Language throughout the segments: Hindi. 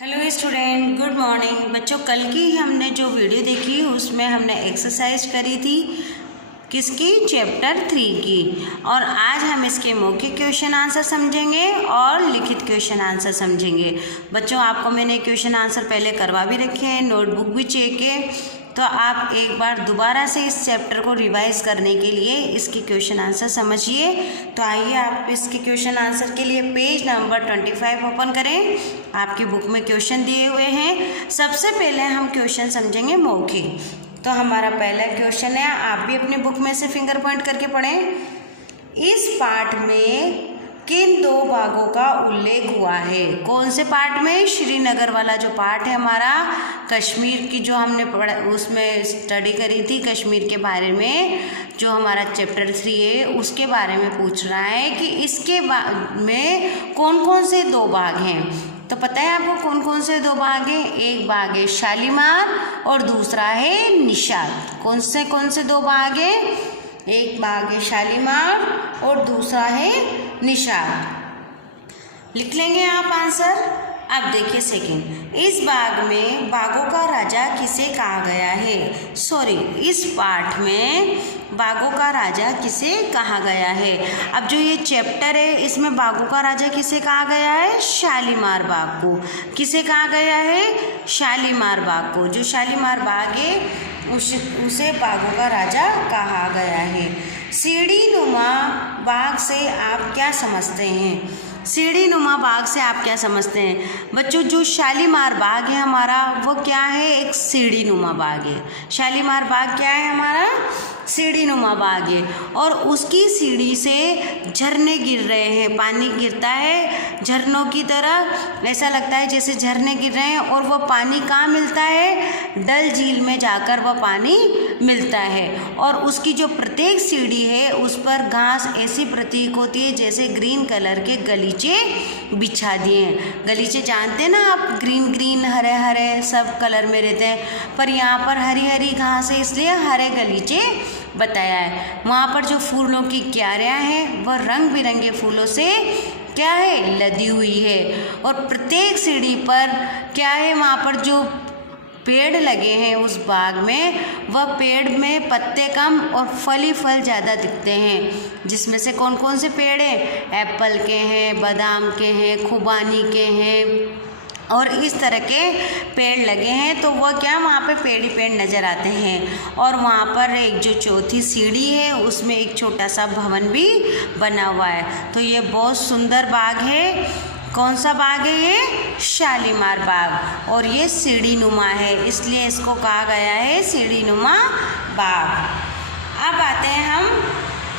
Hello student, good morning. बच्चों, कल की हमने जो वीडियो देखी उसमें हमने एक्सरसाइज करी थी किसकी, चैप्टर 3 की। और आज हम इसके मौखिक क्वेश्चन आंसर समझेंगे और लिखित क्वेश्चन आंसर समझेंगे। बच्चों, आपको मैंने क्वेश्चन आंसर पहले करवा भी रखे हैं, नोटबुक भी चेक है, तो आप एक बार दोबारा से इस चैप्टर को रिवाइज करने के लिए इसकी क्वेश्चन आंसर समझिए। तो आइए आप इसके क्वेश्चन आंसर के लिए पेज नंबर 25 ओपन करें। आपकी बुक में क्वेश्चन दिए हुए हैं। सबसे पहले हम क्वेश्चन समझेंगे मौखिक। तो हमारा पहला क्वेश्चन है, आप भी अपनी बुक में से फिंगर पॉइंट करके पढ़ें। इस पाठ में किन दो भागों का उल्लेख हुआ है? कौन से पाठ में? श्रीनगर वाला जो पाठ है हमारा, कश्मीर की जो हमने पढ़ा उसमें स्टडी करी थी, कश्मीर के बारे में जो हमारा चैप्टर 3 है उसके बारे में पूछ रहा है कि इसके में कौन कौन से दो भाग हैं। तो पता है आपको कौन कौन से दो भाग हैं? एक भाग है शालीमार और दूसरा है निषाद। कौन से दो भाग हैं? एक भाग है शालीमार और दूसरा है निषाद। लिख लेंगे आप आंसर। अब देखिए सेकंड, इस भाग में बाघों का राजा किसे कहा गया है? इस पाठ में बाघों का राजा किसे कहा गया है? अब जो ये चैप्टर है इसमें बाघों का राजा किसे कहा गया है? शालीमार बाग को। किसे कहा गया है? शालीमार बाग को। जो शालीमार बाग है उसे बाघों का राजा कहा गया है। सीढ़ी नुमा बाग से आप क्या समझते हैं? सीढ़ी नुमा बाग से आप क्या समझते हैं? बच्चों, जो शालीमार बाग है हमारा वो क्या है? एक सीढ़ी नुमा बाग है। शालीमार बाग क्या है हमारा? सीढ़ी नुमा बाग है। और उसकी सीढ़ी से झरने गिर रहे हैं, पानी गिरता है झरनों की तरह, ऐसा लगता है जैसे झरने गिर रहे हैं। और वह पानी कहाँ मिलता है? डल झील में जाकर वह पानी मिलता है। और उसकी जो प्रत्येक सीढ़ी है उस पर घास ऐसी प्रतीक होती है जैसे ग्रीन कलर के गलीचे बिछा दिए हैं। गलीचे जानते हैं ना आप, ग्रीन ग्रीन हरे हरे सब कलर में रहते हैं, पर यहाँ पर हरी हरी घास है इसलिए हरे गलीचे बताया है। वहाँ पर जो फूलों की क्यारियाँ हैं वह रंग बिरंगे फूलों से क्या है? लदी हुई है। और प्रत्येक सीढ़ी पर क्या है? वहाँ पर जो पेड़ लगे हैं उस बाग में, वह पेड़ में पत्ते कम और फली फल ज़्यादा दिखते हैं। जिसमें से कौन कौन से पेड़ हैं? एप्पल के हैं, बादाम के हैं, खुबानी के हैं और इस तरह के पेड़ लगे हैं। तो वह क्या, वहाँ पे पेड़ ही पेड़ नज़र आते हैं। और वहाँ पर एक जो चौथी सीढ़ी है उसमें एक छोटा सा भवन भी बना हुआ है। तो ये बहुत सुंदर बाग है। कौन सा बाग है ये? शालीमार बाग। और ये सीढ़ी नुमा है इसलिए इसको कहा गया है सीढ़ी नुमा बाग। अब आते हैं हम,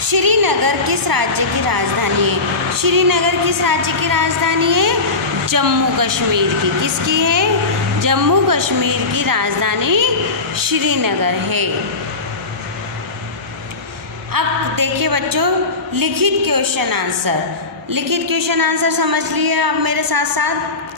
श्रीनगर किस राज्य की राजधानी है? श्रीनगर किस राज्य की राजधानी है? जम्मू कश्मीर की। किसकी है? जम्मू कश्मीर की राजधानी श्रीनगर है। अब देखिए बच्चों, लिखित क्वेश्चन आंसर। लिखित क्वेश्चन आंसर समझ लिए आप मेरे साथ साथ।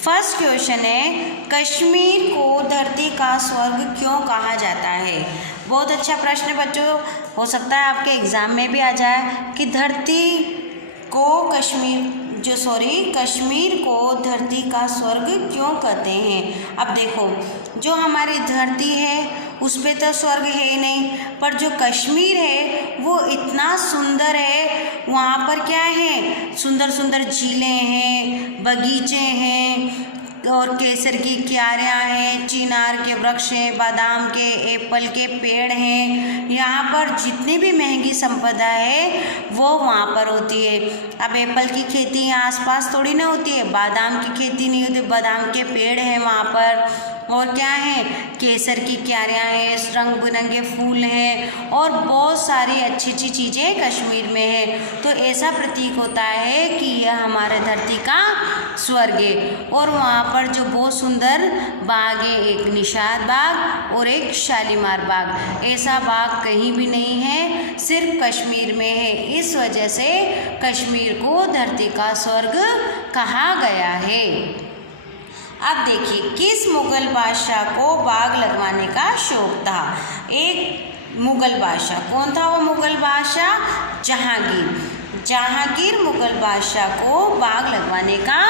फर्स्ट क्वेश्चन है, कश्मीर को धरती का स्वर्ग क्यों कहा जाता है? बहुत अच्छा प्रश्न है बच्चों, हो सकता है आपके एग्जाम में भी आ जाए कि कश्मीर को धरती का स्वर्ग क्यों कहते हैं। अब देखो, जो हमारी धरती है उस पे तो स्वर्ग है ही नहीं, पर जो कश्मीर है वो इतना सुंदर है। वहाँ पर क्या है? सुंदर सुंदर झीलें हैं, बगीचे हैं और केसर की क्यारियाँ हैं, चिनार के वृक्ष हैं, बादाम के, एप्पल के पेड़ हैं। यहाँ पर जितनी भी महंगी संपदा है वो वहाँ पर होती है। अब एप्पल की खेती यहाँ आसपास थोड़ी ना होती है, बादाम की खेती नहीं होती, बादाम के पेड़ हैं वहाँ पर। और क्या है? केसर की क्यारियाँ हैं, रंग बिरंगे फूल हैं और बहुत सारी अच्छी अच्छी चीज़ें कश्मीर में है। तो ऐसा प्रतीक होता है कि यह हमारे धरती का स्वर्ग है। और वहाँ पर जो बहुत सुंदर बाग है, एक निषाद बाग और एक शालीमार बाग, ऐसा बाग कहीं भी नहीं है, सिर्फ कश्मीर में है। इस वजह से कश्मीर को धरती का स्वर्ग कहा गया है। अब देखिए, किस मुगल बादशाह को बाग लगवाने का शौक था? एक मुगल बादशाह, कौन था वो मुगल बादशाह? जहांगीर। जहांगीर मुगल बादशाह को बाग लगवाने का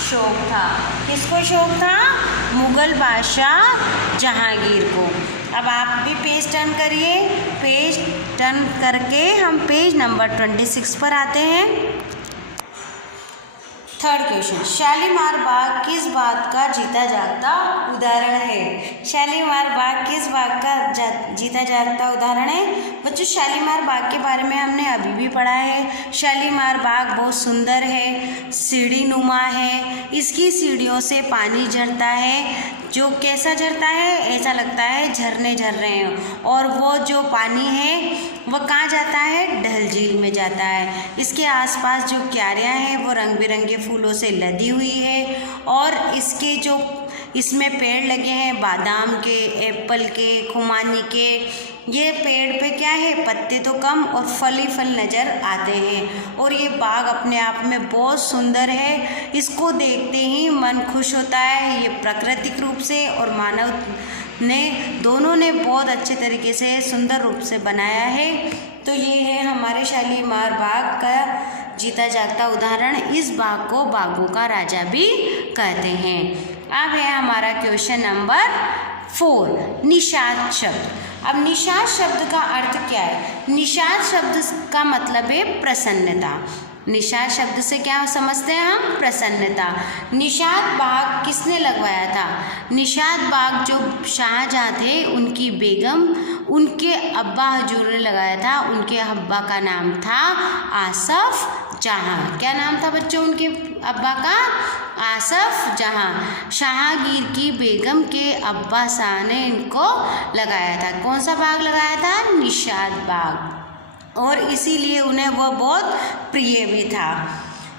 शौक था। किसको शौक था? मुगल बादशाह जहांगीर को। अब आप भी पेज टर्न करिए। पेज टर्न करके हम पेज नंबर 26 पर आते हैं। थर्ड क्वेश्चन, शालीमार बाग किस बात का जीता जागता उदाहरण है? शालीमार बाग किस बाग का जीता जागता उदाहरण है? बच्चों, शालीमार बाग के बारे में हमने अभी भी पढ़ा है। शालीमार बाग बहुत सुंदर है, सीढ़ी नुमा है, इसकी सीढ़ियों से पानी झरता है, जो कैसा झरता है, ऐसा लगता है झरने झर रहे हैं। और वो जो पानी है वह कहाँ जाता है? डल झील में जाता है। इसके आसपास जो क्यारियाँ हैं वो रंग बिरंगे फूलों से लदी हुई है। और इसके जो इसमें पेड़ लगे हैं बादाम के, एप्पल के, खुमानी के, ये पेड़ पे क्या है? पत्ते तो कम और फल ही फल नज़र आते हैं। और ये बाग अपने आप में बहुत सुंदर है, इसको देखते ही मन खुश होता है। ये प्राकृतिक रूप से और मानव ने दोनों ने बहुत अच्छे तरीके से सुंदर रूप से बनाया है। तो ये है हमारे शालीमार बाग का जीता जागता उदाहरण। इस बाग को बागों का राजा भी कहते हैं। अब है हमारा क्वेश्चन नंबर 4, निषाद शब्द। अब निषाद शब्द का अर्थ क्या है? निषाद शब्द का मतलब है प्रसन्नता। निषाद शब्द से क्या समझते हैं हम? प्रसन्नता। निषाद बाग किसने लगवाया था? निषाद बाग जो शाहजहाँ थे उनकी बेगम, उनके अब्बा हजूर ने लगाया था। उनके अब्बा का नाम था आसफ जहाँ। क्या नाम था बच्चों उनके अब्बा का? आसफ जहाँ। शाहगीर की बेगम के अब्बा शाह ने इनको लगाया था। कौन सा बाग लगाया था? निषाद बाग। और इसीलिए उन्हें वह बहुत प्रिय भी था।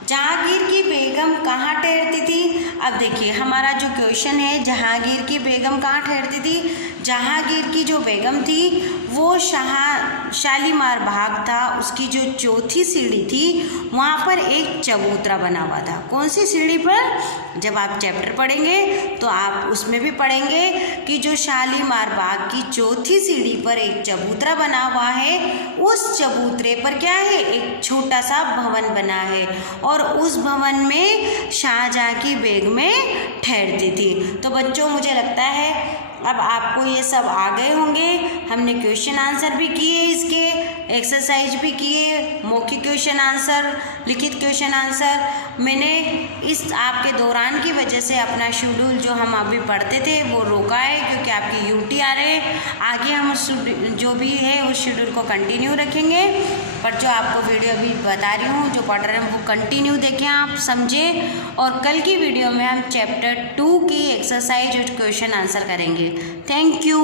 जहांगीर की बेगम कहाँ ठहरती थी? अब देखिए हमारा जो क्वेश्चन है, जहांगीर की बेगम कहाँ ठहरती थी? जहांगीर की जो बेगम थी वो शालीमार बाग था, उसकी जो चौथी सीढ़ी थी वहाँ पर एक चबूतरा बना हुआ था। कौन सी सीढ़ी पर? जब आप चैप्टर पढ़ेंगे तो आप उसमें भी पढ़ेंगे कि जो शालीमार बाग की चौथी सीढ़ी पर एक चबूतरा बना हुआ है, उस चबूतरे पर क्या है? एक छोटा सा भवन बना है और उस भवन में शाहजहाँ की बेगमें ठहरती थी। तो बच्चों मुझे लगता है अब आपको ये सब आ गए होंगे। हमने क्वेश्चन आंसर भी किए, इसके एक्सरसाइज भी किए, मौखिक क्वेश्चन आंसर, लिखित क्वेश्चन आंसर। मैंने इस आपके दौरान की वजह से अपना शेड्यूल जो हम अभी पढ़ते थे वो रोका है, क्योंकि आपके यूटी आ रहे हैं। आगे हम जो भी है उस शेड्यूल को कंटिन्यू रखेंगे, पर जो आपको वीडियो अभी बता रही हूँ, जो पढ़ रहे हैं वो कंटिन्यू देखें, आप समझें। और कल की वीडियो में हम चैप्टर 2 की एक्सरसाइज और क्वेश्चन आंसर करेंगे। Thank you.